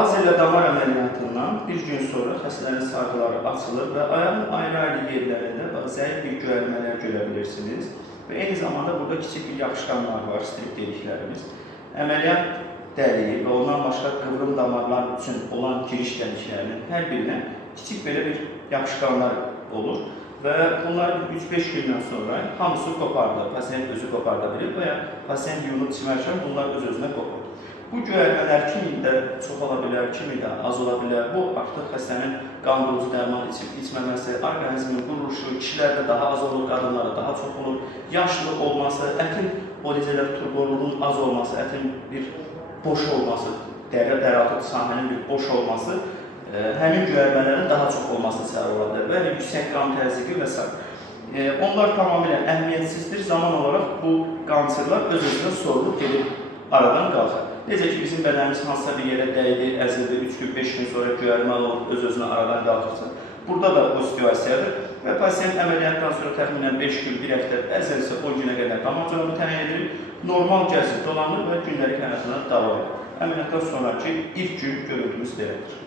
Lazer damar əməliyyatından bir gün sonra xəstələrin sarğıları açılır və ayağın ayrı-ayrı yerlərində zəif bir göyərmələr görə bilirsiniz. Və eyni zamanda burada kiçik bir yapışqanlar var, strip dediklərimiz. Əməliyyat dəliyi və ondan başqa qıvrım damarlar üçün olan giriş dəliklərinin hər birinə kiçik belə bir yapışqanlar olur. Və bunlar 3-5 gündən sonra hamısı qopardı, pasiyent özü qoparda bilir və ya pasiyent yunub çimərkən bunlar öz-özünə qopur. Bu göyərmələr kimi də çox ola bilər, kimi də az ola bilər. Bu artıq xəstənin qan qırıcı dərman içməməsi, orqanizmin quruluşu, kişilərdə daha az olur, qadınlarda daha çox olur. Yaşlı olması, ətin turborluğunun az olması, ətin bir boş olması, dəraltı sahənin bir boş olması həmin göyərmələrin daha çox olmasına səbəb ola bilər və yüksək qan təzyiqi və s. Onlar tamamilə əhəmiyyətsizdir. Zaman olaraq bu qansırlar öz-özünə sorulub gedib aradan qalxır. Necə ki, bizim bədənimiz hansısa bir yerə dəydi, əzildi, 3 gün, 5 gün sonra göyərmə olub öz-özünə aradan qalxırsa. Burada da bu situasiyadır və pasiyent əməliyyatdan sonra təxminən 5 gün, 1 həftə, bəzən isə 10 günə qədər damar cavabı təyin edilir, normal gəzib dolanır və gündəlik həyatına davam edir. Əməliyyatdan sonraki ilk gün görüntümüz belədir.